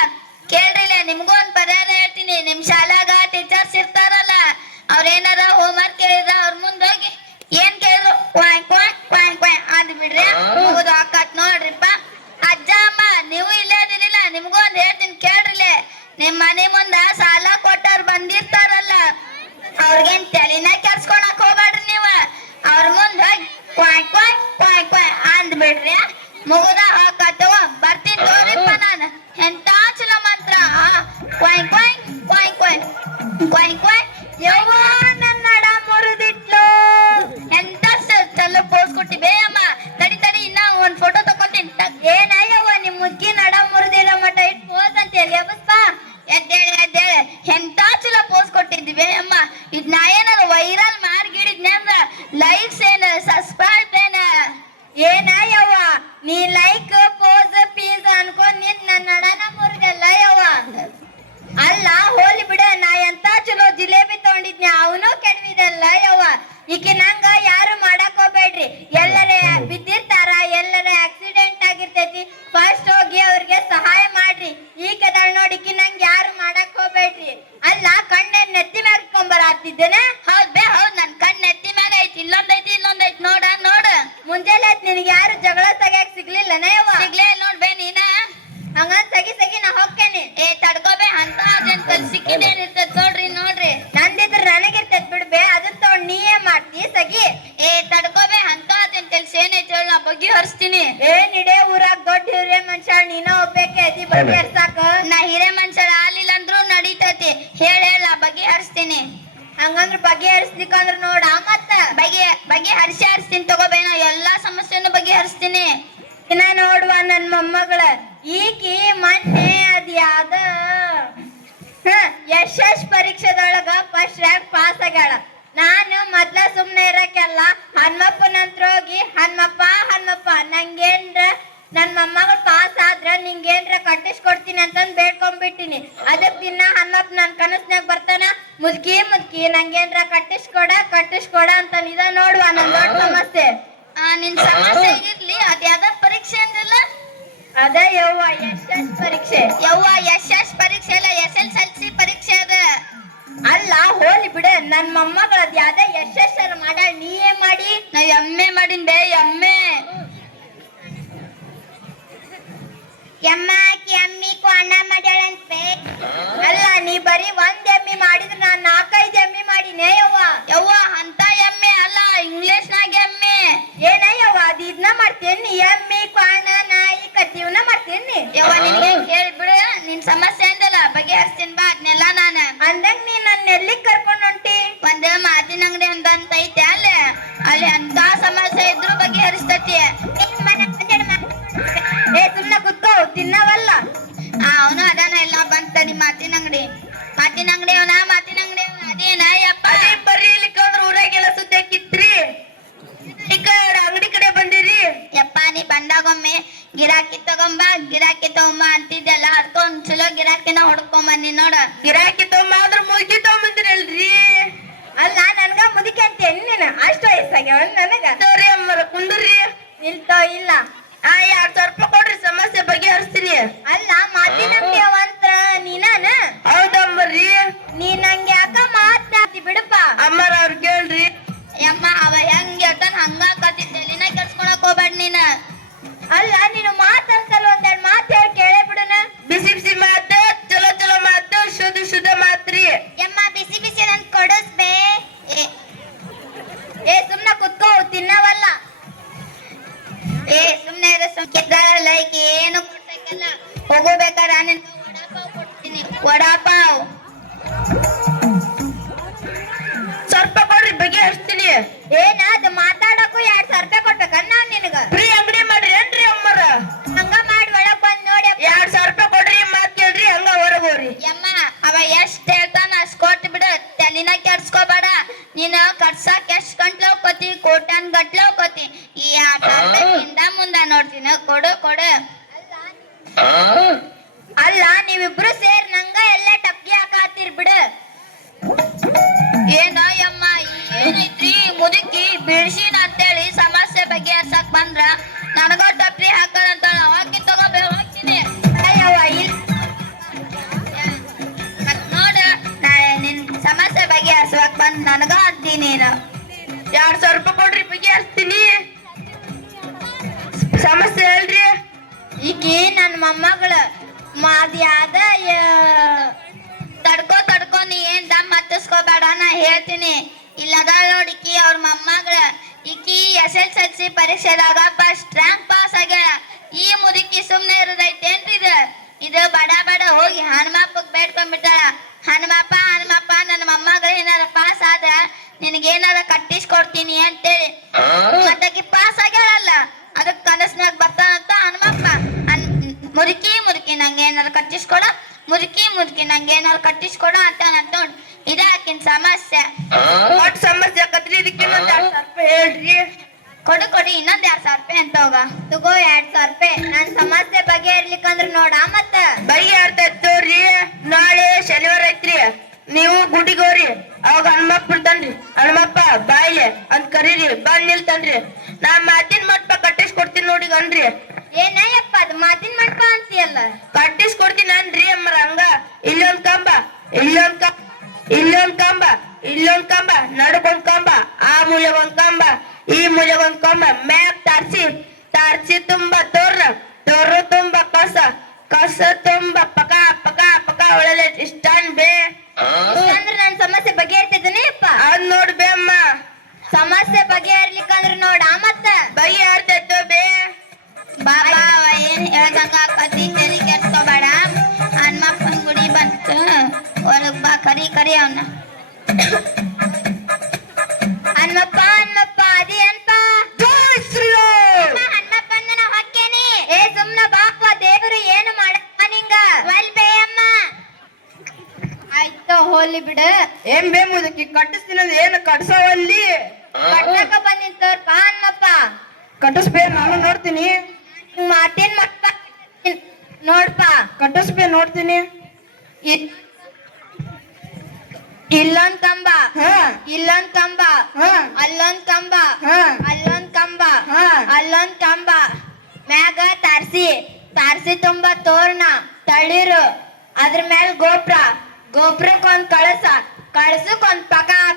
ಕೇಳ್ರಿಲ್ಲ, ನಿಮ್ಗೂ ಒಂದ್ ಪರಿಹಾರ ಹೇಳ್ತೀನಿ. ನಿಮ್ ಶಾಲಾಗ ಟೀಚರ್ಸ್ ಇರ್ತಾರಲ್ಲ, ಅವ್ರೇನಾರ ಹೋಮ್ವರ್ಕ್ ಕೇಳಿದ್ರ ಅವ್ರ ಮುಂದೋಗಿ ಏನ್ ಕೇಳಿದ್ರು ಕ್ವಾಯ್ ಕ್ವಾಯ್ ಕ್ವಾಯ್ ಕ್ವಾಯ್ ಅಂದ್ ಬಿಡ್ರಿ, ಮುಗಿದು ಹಾಕತ್ ನೋಡ್ರಿಪ್ಪ. ಅಜ್ಜ ಅಮ್ಮ ನೀವು ಇಲ್ಲೇ ಅದಿರಿಲ್ಲ, ನಿಮ್ಗೂ ಒಂದ್ ಹೇಳ್ತೀನಿ ಕೇಳ್ರಿಲೆ. ನಿಮ್ ಮನೆ ಮುಂದ ಸಾಲ ಕೊಟ್ಟವ್ರು ಬಂದಿರ್ತಾರಲ್ಲ, ಅವ್ರಿಗೇನ್ ತಲೆನ ಕೆರ್ಸ್ಕೊಳಕ್ ಹೋಗ್ಬೇಡ್ರಿ ನೀವು. ಅವ್ರ ಮುಂದ ಹೋಗಿ ಕ್ವಾಯ್ ಕ್ವಾಯ್ ಕ್ವಾಯ್ ಕ್ವಾಯ್ ಅಂದ್ ಬಿಡ್ರಿ, ಮುಗುದ ಹಾಕತ್ತವ. ಬರ್ತೀನಿ ತೋರಿಪ್ಪ ನಾನು, ಎಂತ ಚಲೋ ಮಂತ್ರ. Quiet quiet quiet quiet quiet quiet. ಯವ್ವ ನನ್ನ ನಡ ಮುರಿದಿಟ್ಲು. ಎಂತ ಚಲೋ ಪೋಸ್ ಕೊಟ್ಟಿ ಬೇ ಅಮ್ಮ. ತಡಿ ತಡಿ ಇನ್ನ ಒಂದ್ ಫೋಟೋ ತಕೊಂತೀನಿ. ಏನ ಯವ್ವ ನಿಮ್ ಮುದ್ಕಿ ನಡ ಮುರಿದಿರೋ ಮಟ ಇಟ್ ಪೋಸ್ ಅಂತ ಹೇಳಿ ಎಬ್ಬಸ್ಪ. ಎದ್ದೇಳೆ ಎಂತ ಚಲೋ ಪೋಸ್ ಕೊಟ್ಟಿದ್ವಿ ಅಮ್ಮ. ಇದ್ ನಾ ಏನಾರ ವೈರಲ್ ಮಾಡ್ಗಿಡಿದ್ನಿ ಅಂದ್ರ ಲೈಕ್ಸ್ ಏನ ಸಬ್ಸ್ಕ್ರೈಬ್ ಏನ? ಏನ ಯವ್ವ ನೀ ಲೈಕ್ ಪೋಸ್ ಪೀಸ್ ಅನ್ಕೊಂಡ್ ನಿನ್ ನನ್ನ ನಡನ ಮುರಿದಲ್ಲ ಯವ್ವ. ಅಲ್ಲ ಹೋಲಿ ಬಿಡ, ನಾ ಎಂತ ಚಲೋ ಜಿಲೇಬಿ ತಗೊಂಡಿದ್ನಿ, ಅವನು ಕೆಡವಿದಲ್ಲ ಯವ್ವ. ಈಕೆ ನಂಗ ಯಾರು ಮಾಡಕ್ ಹೋಗ್ಬೇಡ್ರಿ, ಎಲ್ಲರೇ ಬಿದ್ದಿರ್ತಾರ, ಎಲ್ಲರೇ ಆಕ್ಸಿಡೆಂಟ್ ಆಗಿರ್ತೈತಿ, ಫಸ್ಟ್ ಹೋಗಿ ಅವ್ರಿಗೆ ಸಹಾಯ ಮಾಡ್ರಿ. ಈಗ ಅದಾಳ ನೋಡಿ, ಈಕಿ ನಂಗ ಯಾರು ಮಾಡಕ್ ಹೋಗ್ಬೇಡ್ರಿ. ಅಲ್ಲ ಕಣ್ಣೆ ನೆತ್ತಿ ಮ್ಯಾಗ ಹಾಕ್ಕೊಂಬರ ಆಗ್ತಿದ್ದೇನೆ. ಹೌದ್ ಬೇ ಹೌದ್, ನನ್ ಕಣ್ ನೆತ್ತಿ ಮ್ಯಾಗ ಐತಿ, ಇಲ್ಲೊಂದೈತಿ ನೋಡ. ಮುಂಜಾನೆ ಆಯ್ತು ನಿನಗೆ ಯಾರು ಜಗಳ ತೆಗಿಯಕ್ ಸಿಗ್ಲಿಲ್ಲನ ಯವ್ವ ಸಿಗ್ಲೇ ನೋಡ್ಬೇ ನೀನ ಹಂಗಂದ್ ಸಗಿ ನಾ ಹೋಗ್ತೇನೆ ಏ ತಡ್ಕೋಬೇ ಅಂತ ಅದೇನ್ ಸಿಕ್ಕಿದೇನ್ ಇರ್ತದ ನೋಡ್ರಿ ನಂದಿದ್ರ ನನಗಿರ್ತೈತ್ ಬಿಡ್ಬೆ ಅದನ್ನ ತಗೊಂಡ್ ನೀ ಏನ್ ಮಾಡ್ತಿ ಸಗಿ ಏ ತಡ್ಕೋಬೇ ಅಂತ ಅದೇನ್ ಕೆಲ್ಸ ಏನೈತೆ ಹೇಳಿ ನಾ ಬಗ್ಗಿ ಹರಿಸ್ತೀನಿ ಏನಿಡೆ ಊರಾಗ ದೊಡ್ಡ ಹಿರಿಯ ಮನುಷ್ಯ ನೀನ ಒಬ್ಬೇಕೆ ಅದಿ ಬಗ್ಗೆ ಹರ್ಸಾಕ ನಾ ಹಿರೇ ಮನುಷ್ಯರ ಆಲಿಲ್ಲ ಅಂದ್ರು ನಡೀತೈತಿ ಹೇಳ ನಾ ಬಗ್ಗಿ ಹರಿಸ್ತೀನಿ ಹಂಗಂದ್ರ ಬಗೆ ಹರಿಸ್ಲಿಕ್ಕಂದ್ರ ನೋಡ ಮತ್ತ ಬಗೆ ಹರಿಸ್ತೀನಿ ತಗೋಬೇ ನಾ ಎಲ್ಲಾ ಸಮಸ್ಯೆನು ಬಗೆ ಹರಿಸ್ತೀನಿ ಇನ್ನ ನೋಡುವ ನನ್ ಮೊಮ್ಮಗಳ ಈಕಿ ಮೊನ್ನೆ ಅದ್ ಯಾವ್ದ ಯಶಸ್ ಪರೀಕ್ಷೆದೊಳಗ ಫಸ್ಟ್ ರ್ಯಾಂಕ್ ಪಾಸ್ ಆಗ್ಯಾಳ ನಾನು ಮೊದ್ಲ ಸುಮ್ನೆ ಇರಕ್ಕೆಲ್ಲ ಹನುಮಪ್ಪನಂತ್ರ ಹೋಗಿ ಹನುಮಪ್ಪ ನಂಗೇನ್ರ ನನ್ ಮೊಮ್ಮಗಳು ಪಾಸ್ ಆದ್ರ ನಿಂಗೇನ್ರ ಕಟ್ಟಿಸ್ಕೊಡ್ತೀನಿ ಅಂತಂದ್ ಬೇಡ್ಕೊಂಡ್ಬಿಟ್ಟಿನಿ ಅದಕ್ ದಿನ ಹನುಮಪ್ಪ ನನ್ ಕನಸ್ನಾಗ ಬರ್ತಾನ ಮುದ್ಕಿ ನಂಗೇನ್ರ ಕಟ್ಟಿಸ್ಕೊಡ ಅಂತ ಇದ ನೋಡುವ ನನ್ ದೊಡ್ಡ ಸಮಸ್ಯೆ ನಿನ್ ಸಮಸ್ಯೆ ಇರ್ಲಿ ಅದ್ ಯಾವ್ದ ಪರೀಕ್ಷೆ ಅಂದ್ರಲ್ಲ ಅದ ಯವ್ವ ಯಶಸ್ ಪರೀಕ್ಷೆ ಯವ್ವ ಎಸ್ ಪರೀಕ್ಷೆ ಅಲ್ಲ SSLC ಪರೀಕ್ಷೆ ಅದ ಅಲ್ಲ ಹೋಲಿ ಬಿಡ ನನ್ ಮೊಮ್ಮಗಳ ಅದ್ ಯಾವ್ದ ಯಶಸ್ಸರ ಮಾಡಾಳ ನೀ ಏನ್ ಮಾಡಿ ನಾ ಎಮ್ಮೆ ಮಾಡಿನ್ ಬೇ ಎಮ್ಮೆ ಎಮ್ಮಿ ಅಣ್ಣ ಮಾಡ್ಯಾಳಂತ ಅಲ್ಲ ನೀ ಬರೀ ಒಂದ್ ಎಮ್ಮಿ ಮಾಡಿದ್ರ ನಾನ್ 4-5 ಎಮ್ಮಿ ಮಾಡಿನೇ ಯವ್ವ ಅಂತ ಎಮ್ಮೆ ಅಲ್ಲ ಇಂಗ್ಲಿಷ್ ನಾಗ ಎಮ್ಮೆ ಏನಯ್ಯವ್ವ ಅದ್ ಇದನ್ನ ಮಾಡ್ತೇನಿ ಎಮ್ಮಿ ಕ್ವಾಣ ನಾಯಿ ಕತ್ತಿವನ್ನ ಮಾಡ್ತೇನಿ ಯವ್ವ ನಿನ್ಗೆ ಹೇಳ್ಬಿಡು ನಿನ್ ಸಮಸ್ಯೆ ಅಂದಲ್ಲ ಬಗೆಹರಿಸ್ತೀನಿ ಬಾ ಅದ್ನೆಲ್ಲ ನಾನು ಅಂದಂಗ ನೀ ನನ್ನ ಎಲ್ಲಿ ಕರ್ಕೊಂಡ್ ಹೊಂಟಿ ಒಂದ್ ಮಾತಿನ ಅಂಗಡಿ ಅಂತ ಐತೆ ಅಲ್ಲಿ ಅಂತ ಸಮಸ್ಯೆ ಇದ್ರು ಬಗೆಹರಿಸ್ತತಿ ಏ ಸುಮ್ನೆ ಕುತ್ಕೋ ತಿನ್ನವಲ್ಲ ಅವನು ಅದಾನ ಎಲ್ಲ ಬಂತಡಿ ಮಾತಿನ ಅಂಗಡಿ ಅವನ ಅದೇನ ಯಪ್ಪ ಬರ್ರಿ ಇಲ್ಲಿಕಂದ್ರ ಊರಾಗೆಲ್ಲ ಸುತ್ತಾಕಿತ್ರಿ ಈ ಕಡೆ ಅಂಗಡಿ ಕಡೆ ಬಂದಿರಿ ಯಪ್ಪ ನೀ ಬಂದಾಗೊಮ್ಮೆ ಗಿರಾಕಿ ತಗೊಂಬ ಅಂತಿದ್ದೆಲ್ಲ ಅದಕ್ಕೊಂದ್ ಚಲೋ ಗಿರಾಕಿನ ಹೊಡ್ಕೊಂಬನ್ನಿ ನೋಡ ಗಿರಾಕಿ ತಗೊಂಬ ಅಂದ್ರ ಮುದುಕಿ ತಗೊಂಬಂದಿರಲ್ರಿ ಅಲ್ಲ ನನ್ಗ ಮುದುಕಿ ಅಂತ ನೀನು ಅಷ್ಟು ವಯಸ್ಸಾಗ್ಯಾವ ನನಗ ಸರಿ ಅಮ್ಮರ ಕುಂದ್ರಿ ನಿಲ್ತೋ ಇಲ್ಲ 2,000 ರೂಪಾಯಿ ಕೊಡ್ರಿ ಸಮಸ್ಯೆ ಬಗೆಹರಿಸ್ತೀನಿ ಅಲ್ಲ ಮಾತಿನ ಅಂತ ನೀನಾನ ಹೌದಮ್ಮರ್ರಿ ನೀ ನಂಗೆ ಯಾಕ ಮಾತಾಡ್ತಿ ಬಿಡಪ್ಪ ಅಮ್ಮರ ಅವ್ರು ಕೇಳ್ರಿ ಯಮ್ಮ ಅವ ಹೆಂಗ್ ಹೇಳ್ತಾನ ಹಂಗ ಕತ್ತಿದ್ದೆಲ್ಲಿನ ಕೆಲ್ಸ್ಕೊಳಕ್ ಹೋಗ್ಬೇಡ ನೀನ ಅಲ್ಲ ನೀನು ಮಾತಾಡ್ಸಲ್ಲ ಒಂದೆರಡು ಮಾತು ಹೇಳಿ ಕೇಳೇ ಬಿಡುನ ಬಿಸಿ ಮಾತು ಚಲೋ ಮಾತು ಶುದ್ಧ ಮಾತ್ರಿ ಯಮ್ಮ ಬಿಸಿ ನನ್ ಕೊಡಿಸ್ಬೇ ಏ ಸುಮ್ನ ಕುತ್ಕೋ ತಿನ್ನವಲ್ಲ ಏ ಸುಮ್ನೆ ಲೈಕ್ ಏನು ಕೊಡ್ಬೇಕಲ್ಲ ಹೋಗಬೇಕಾರ ನಿನ್ ವಡಾಪಾವ್ ಕೊಡ್ತೀನಿ ವಡಾಪಾವ್ ಸ್ವಲ್ಪ ಕೊಡ್ರಿ ಬಗೆಹರಿಸ್ತೀನಿ ಏನ ಅದು ಮಾತಾಡಕ್ಕೂ 2,000 ರೂಪಾಯಿ ಕೊಡ್ಬೇಕನ್ನ ನಿನಗ ಫ್ರೀ ಅಂಗಡಿ ಮಾಡ್ರಿ ಏನ್ರಿ ಅಮ್ಮರ ಹಂಗ ಮಾಡಿ ಒಳಗ್ ಬಂದ್ ನೋಡಿ 2,000 ರೂಪಾಯಿ ಕೊಡ್ರಿ ಮಾತ್ ಕೇಳ್ರಿ ಹಂಗ ಹೊರಗ್ ಹೋಗ್ರಿ ಯಮ್ಮ ಅವ ಎಷ್ಟ್ ಹೇಳ್ತಾನ ಅಷ್ಟ್ ಕೊಟ್ಟು ಬಿಡು ತಲೆನ ಕೆಡ್ಸ್ಕೋಬೇಡ ನೀನು ಕಟ್ಸಾಕ್ ಎಷ್ಟ್ ಗಂಟ್ಲೆ ಹೋಗ್ಕೋತಿ ಕೋಟ್ಯಾನ್ ಗಟ್ಲೆ ಹೋಗ್ಕೋತಿ ಈ 2,000 ಹಿಂದ ಮುಂದ ನೋಡ್ತೀನಿ ಕೊಡು ಅಲ್ಲ ನೀವಿಬ್ರು ಸೇರ್ ನಂಗ ಎಲ್ಲ ಟಪ್ಗಿ ಹಾಕಾತಿರ್ ಬಿಡು ಏನೋ ಯಮ್ಮ ಏನೈತ್ರಿ ಮುದುಕಿ ಬಿಡ್ಸಿನ ಅಂತೇಳಿ ಸಮಸ್ಯೆ ಬಗೆಹರ್ಸಕ್ ಬಂದ್ರ ನನಗ ಟಪ್ರಿ ಹಾಕಂತ ಹೋಗಿ ಹೋಗ್ತೀನಿ ನೋಡ ನಿನ್ ಸಮಸ್ಯೆ ಬಗೆಹರ್ಸಕ್ ಬಂದ್ ನನಗ ಅಂತೀನಿ 2,000 ರೂಪಾಯಿ ಕೊಡ್ರಿ ಬಗೆಹರಿಸ್ತೀನಿ ಸಮಸ್ಯೆ ಹೇಳ್ರಿ ಈಕಿ ನನ್ನ ಮೊಮ್ಮಗಳ ಮಾದ್ಯಾದ ತಡ್ಕೋ ನೀ ಏನ್ ದಮ್ ಹತ್ತಿಸ್ಕೋಬೇಡ ನಾ ಹೇಳ್ತೀನಿ ಇಲ್ಲದ ನೋಡಿಕಿ ಅವ್ರ ಮೊಮ್ಮಗಳ ಈಕಿ SSLC ಪರೀಕ್ಷೆದಾಗ ಫಸ್ಟ್ ರ್ಯಾಂಕ್ ಪಾಸ್ ಆಗ್ಯಾಳ ಈ ಮುದುಕಿ ಸುಮ್ನೆ ಇರೋದೈತೇನ್ರಿ ಇದು ಬಡ ಹೋಗಿ ಹನುಮಪ್ಪಗ್ ಬೇಡ್ಕೊಂಡ್ಬಿಟ್ಟಾಳ ಹನುಮಪ್ಪ ನನ್ನ ಮೊಮ್ಮಗಳು ಏನಾರ ಪಾಸ್ ಆದ್ರ ನಿನಗೇನಾರ ಕಟ್ಟಿಸ್ಕೊಡ್ತೀನಿ ಅಂತೇಳಿ ಮತ್ತಾಕಿ ಪಾಸ್ ಆಗ್ಯಾಳಲ್ಲ ಅದಕ್ ಕನಸ್ನಾಗ ಬರ್ತಾನಂತ ಹನುಮಪ್ಪ ಮುದುಕಿ ನಂಗೆ ಏನಾರು ಕಟ್ಟಿಸ್ಕೊಡ ಮುದುಕಿ ನಂಗೆ ಏನಾರು ಕಟ್ಟಿಸ್ಕೊಡ ಅಂತ ಇದಾಕಿನ ಸಮಸ್ಯೆ ಒಟ್ಟು ಸಮಸ್ಯೆ ಆಕತ್ರಿ ಇದಕ್ಕೆ 2,000 ರೂಪಾಯಿ ಹೇಳ್ರಿ ಕೊಡಿ ಇನ್ನೊಂದ್ 2,000 ರೂಪಾಯಿ ಅಂತ ಹೋಗ ತಗೋ 2,000 ರೂಪಾಯಿ ನನ್ ಸಮಸ್ಯೆ ಬಗೆಹರ್ಲಿಕ್ಕಂದ್ರ ನೋಡ ಮತ್ತ ಬಗೆಹರ್ತೈತ್ ತೋರಿ ನಾಳೆ ಶನಿವಾರ ಐತ್ರಿ ನೀವು ಗುಡಿಗೆ ಹೋಗ್ರಿ ಅವಾಗ ಹನುಮಪ್ಪ ಬಿಡ್ತಾನ್ರಿ ಹನುಮಪ್ಪ ಬಾಯ್ಲೆ ಅಂತ ಕರೀರಿ ಬಂದ್ ನಿಲ್ತಾನ್ರಿ ನಾ ಮಾತಿನ ಮಂಟಪ ಕಟ್ಟಿಸ್ಕೊಡ್ತೀನಿ ನೋಡಿ ಅನ್ರಿ ಏನಯ್ಯಪ್ಪ ಅದು ಮಾತಿನ ಮಂಟಪ ಅಂತೀಯಲ್ಲ ಕಟ್ಟಿಸ್ಕೊಡ್ತೀನಿ ಅನ್ರಿ ಅಮ್ಮರ ಹಂಗ ಇಲ್ಲೊಂದ್ ಕಂಬ ಇಲ್ಲೊಂದ್ ಕಂಬ ನಡುಕೊಂದ್ ಕಂಬ ಆ ಮೂಲೆ ಒಂದ್ ಕಂಬ ಈ ಮುಜಗೊಂದ್ ಕೊಂಬ ಮ್ಯಾಪ್ ತಾರ್ಸಿ ತುಂಬ ತೋರು ತುಂಬ ಕಸ ತುಂಬ ಪಕ ಒಳ್ಳೆ ಇಷ್ಟಾನ್ ಬೇ ಅಂದ್ರೆ ನನ್ ಸಮಸ್ಯೆ ಬಗೆಹರ್ತಿದ್ದೀನಿ ಅಪ್ಪ ಅದ್ ನೋಡ್ ಬೇ ಅಮ್ಮ ಸಮಸ್ಯೆ ಬಗೆಹರ್ಲಿಕ್ಕಂದ್ರೆ ನೋಡ ಮತ್ತ ಬಗೆಹರ್ತೈತೋ ಬೇ ಬಾಬಾ ಏನ್ ಹೇಳ್ದಂಗ ಕತಿ ತಲೆ ಕೆಡ್ಸ್ಕೋಬೇಡ ಹನುಮಪ್ಪನ ಗುಡಿ ಬಂತು ಹೊರಗ್ ಬಾ ಕರಿ ಅವನ್ನ ಹನುಮಪ್ಪ ಅದಿ ಅನ್ಪ ಹನುಮಪ್ಪಂದ ನಾ ಹೊಕ್ಕೇನಿ ಏ ಸುಮ್ನ ಬಾಪ ದೇವ್ರು ಏನು ಮಾಡ ನಿಂಗ ವಲ್ಬೇ ಅಮ್ಮ ಆಯ್ತು ಹೋಲಿ ಬಿಡ ಏನ್ ಬೇ ಮುದಕಿ ಕಟ್ಟಿಸ್ತೀನಿ ಏನು ಕಟ್ಸವಲ್ಲಿ ಕಟ್ಟಕ ಬಂದಿತ್ತೋರ್ಪ ಹನುಮಪ್ಪ ಕಟ್ಟಿಸ್ಬೇ ನಾನು ನೋಡ್ತೀನಿ ಮಾತಿನ ಮಕ್ಕ ನೋಡ್ಪ ಕಟ್ಟಿಸ್ಬೇ ನೋಡ್ತೀನಿ ಇಲ್ಲೊಂದ್ ಕಂಬ ಹಾ ಇಲ್ಲೊಂದ್ ಕಂಬ ಹಾ ಅಲ್ಲೊಂದ್ ಕಂಬ ಹಾ ಅಲ್ಲೊಂದ್ ಕಂಬ ಹಾ ಅಲ್ಲೊಂದ್ ಕಂಬ ಮ್ಯಾಗ ತಾರ್ಸಿ ತುಂಬ ತೋರಣ ತಳಿರು ಅದ್ರ ಮೇಲೆ ಗೋಪುರಕ್ಕೊಂದ್ ಕಳಸಕ್ಕೊಂದ್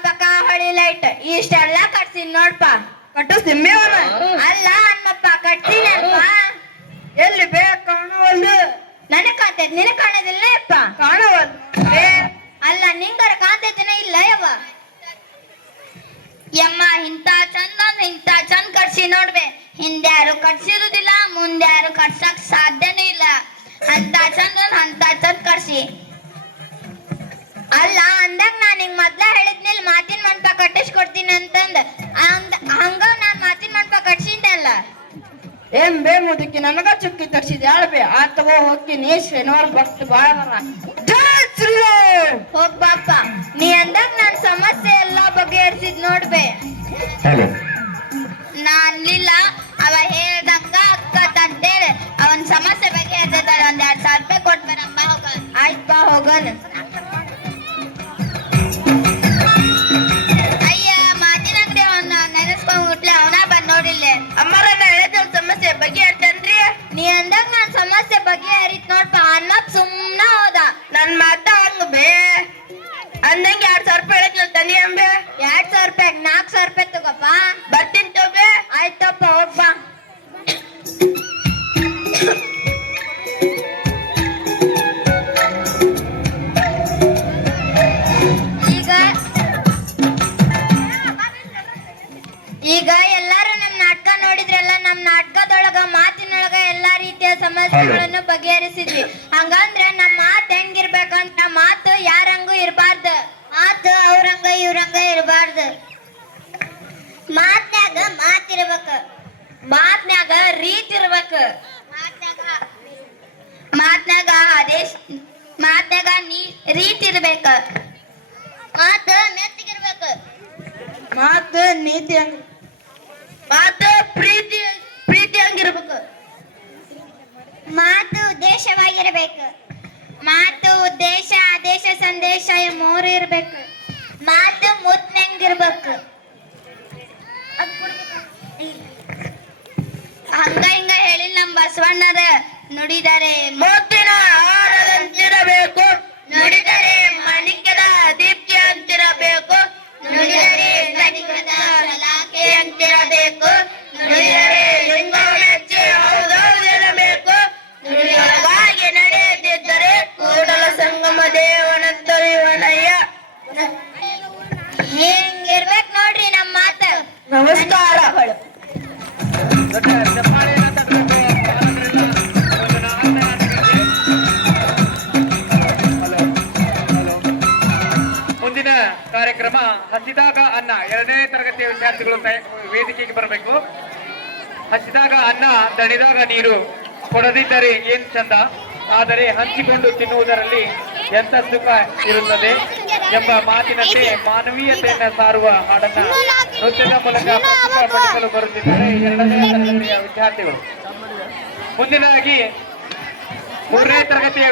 ಪಕ ಹೊಳಿ ಲೈಟ್ ಇಷ್ಟೆಲ್ಲ ಕಟ್ಸಿನ್ ನೋಡ್ಪ ಕಟ್ಟಿಸ್ತೀನಿ ಬೇ ಅವನ ಅಲ್ಲ ಹನುಮಪ್ಪ ಕಟ್ತೀನಪ್ಪ ಎಲ್ಲಿ ಬೇ ಕಾಣವಲ್ದು ನನಗ್ ಕಾಣ್ತೈತಿ ನಿನಗ್ ಕಾಣೋದಿಲ್ಲ ಯಪ್ಪ ಕಾಣವಲ್ ಬೇ ಅಲ್ಲ ನಿಂಗಾರ ಕಾಣ್ತೈತಿನ ಇಲ್ಲ ಯಮ್ಮ ಇಂತ ಚಂದ ಕಟ್ಸಿ ನೋಡ್ಬೆ ಹಿಂದ್ಯಾರು ಕಟ್ಸಿರುದಿಲ್ಲ ಮುಂದ್ಯಾರು ಕಟ್ಸಕ್ ಸಾಧ್ಯನೂ ಇಲ್ಲ ಅಂತ ಚಂದ ಕಟ್ಸಿ ಅಲ್ಲ ಅಂದಾಗ ನಾನ್ ಹಿಂಗ್ ಮೊದ್ಲ ಹೇಳಿದ್ನಿಲ್ ಮಾತಿನ ಮಂಟಪ ಕಟ್ಟಿಸ್ಕೊಡ್ತೀನಿ ಅಂತಂದ ಹಂಗ ನಾನ್ ಮಾತಿನ ಮಂಟಪ ಕಟ್ಸಿದ್ದೆ ಅಲ್ಲ ಏನ್ ಬೇ ಮುದಕಿ ನನಗ ಚುಕ್ಕಿ ತರ್ಸಿದ್ ಯಾಳ್ಬೇ ಆ ತಗೋ ಹೋಗ್ತೀನಿ ಶನಿವಾರ ಭಕ್ತ ಬಾಳ ಹೋಗ್ಬಾಪ ನೀ ಅಂದಾಗ ನಾನ್ ಸಮಸ್ಯೆ ಎಲ್ಲಾ ಬಗೆಹರಿಸಿದ್ ನೋಡ್ಬೆ ನಾನ್ಲಿಲ್ಲ ಅವ ಹೇಳ್ದಂಗ ಅಕ್ಕತ್ತಂತೇಳಿ ಅವನ್ ಸಮಸ್ಯೆ ಬಗೆಹರಿಸಿದಾರೆ ಒಂದ್ 2,000 ರೂಪಾಯಿ ಕೊಟ್ಬರಮ್ಮ ಹೋಗ ಆಯ್ತು ಬಾ ಹೋಗೋಣ ಅಯ್ಯ ಮಾತಿನ ಅಂಗಡಿ ಅವನ್ನ ನೆನೆಸ್ಕೊಂಡ್ ಹುಟ್ಲೆ ಅವನ ಬಂದ್ ನೋಡಿಲ್ಲ ಅಮ್ಮರ ಹೇಳಿದ ಸಮಸ್ಯೆ ಬಗೆಹರ್ತೇನ್ರಿ ನೀ ಅಂದಾಗ ನಾನ್ ಸಮಸ್ಯೆ ಬಗೆಹರಿತ್ ನೋಡ್ಪ ಹನುಮಪ್ಪ ಸುಮ್ನ ಹೋದ ನನ್ ಮಾತ ಹಂಗ ಬೇ ಅಂದಂಗ 2,000 ರೂಪಾಯಿ ಹೇಳಿದ್ನಲ್ ತನಿ ಅಂಬೆ 2,000 ರೂಪಾಯಿ 4,000 ರೂಪಾಯಿ ತಗೋಪ್ಪ ಬರ್ತೀನಿ ತೋಬೆ ಆಯ್ತಪ್ಪ ಹೋಗ್ಬಾ ಈಗ ಎಲ್ಲಾರು ನಮ್ ನಾಟಕ ನೋಡಿದ್ರಲ್ಲ ನಮ್ ನಾಟಕದೊಳಗ ಮಾತಿನೊಳಗ ಎಲ್ಲಾ ರೀತಿಯ ಸಮಸ್ಯೆಗಳನ್ನು ಬಗೆಹರಿಸಿದ್ವಿ ಹಂಗಂದ್ರ ನಮ್ ಮಾತು ಹೆಂಗಿರ್ಬೇಕಂತ ಮಾತು ಯಾರಂಗೂ ಇರಬಾರ್ದು ಮಾತು ಅವ್ರಂಗ ಇವ್ರಂಗ ಇರಬಾರ್ದು ಮಾತ್ನ್ಯಾಗ ಮಾತಿರ್ಬೇಕು ಮಾತ್ನ್ಯಾಗ ರೀತಿ ಇರ್ಬೇಕು ಮಾತ್ನ್ಯಾಗ ರೀತಿ ಇರ್ಬೇಕ ಮಾತು ಮೆತ್ತಗಿರ್ಬೇಕು ಮಾತು ನೀತಿ ಹಂಗ ಮಾತು ಪ್ರೀತಿ ಹಂಗಿರ್ಬೇಕು ಮಾತು ಉದ್ದೇಶವಾಗಿರ್ಬೇಕು ಮಾತು ಉದ್ದೇಶ ಆದೇಶ ಸಂದೇಶ ಈ 3 ಇರ್ಬೇಕು ಮಾತು ಮುತ್ನಂಗಿರ್ಬೇಕು ಹಂಗ ಹಿಂಗ ಹೇಳಿಲ್ಲ ನಮ್ ಬಸವಣ್ಣರ ನುಡಿದರೆ ಮುತ್ತಿನ ಹಾರದಂತಿರಬೇಕು ನುಡಿದರೆ ಮಾಣಿಕ್ಯದ ದೀಪ್ತಿ ಅಂತಿರಬೇಕು ನುಡಿದರೆ ಗಣಿಗದ ಸಲಾಕೆ ಅಂತಿರಬೇಕು ನುಡಿದರೆ ಲಿಂಗ ಮೆಚ್ಚಿ ಹೌದೌದಿರಬೇಕು ನುಡಿಯೊಳಗಾಗಿ ನಡೆಯದಿದ್ದರೆ ಕೂಡಲ ಸಂಗಮ ದೇವನಂತರಿವನಯ್ಯ ಹಿಂಗಿರ್ಬೇಕು ನೋಡ್ರಿ ನಮ್ಮ ಮಾತ ನಮಸ್ಕಾರಗಳು ಮುಂದಿನ ಕಾರ್ಯಕ್ರಮ ಹಸಿದಾಗ ಅನ್ನ 2ನೇ ತರಗತಿಯ ವಿದ್ಯಾರ್ಥಿಗಳು ವೇದಿಕೆಗೆ ಬರಬೇಕು. ಹಸಿದಾಗ ಅನ್ನ ದಣಿದಾಗ ನೀರು ಕೊಡದಿದ್ದರೆ ಏನ್ ಚಂದ, ಆದರೆ ಹಂಚಿಕೊಂಡು ತಿನ್ನುವುದರಲ್ಲಿ ಎಂತ ಸುಖ ಇರುತ್ತದೆ ಎಂಬ ಮಾತಿನಂತೆ ಮಾನವೀಯತೆಯನ್ನು ಸಾರುವ ಹಾಡನ್ನ ನೃತ್ಯದ ಮೂಲಕ ಪ್ರಸ್ತುತಪಡಿಸಲು ಬರುತ್ತಿದ್ದಾರೆ 2ನೇ ತರಗತಿಯ ವಿದ್ಯಾರ್ಥಿಗಳು. ಮುಂದಿನದಾಗಿ 3ನೇ ತರಗತಿಯ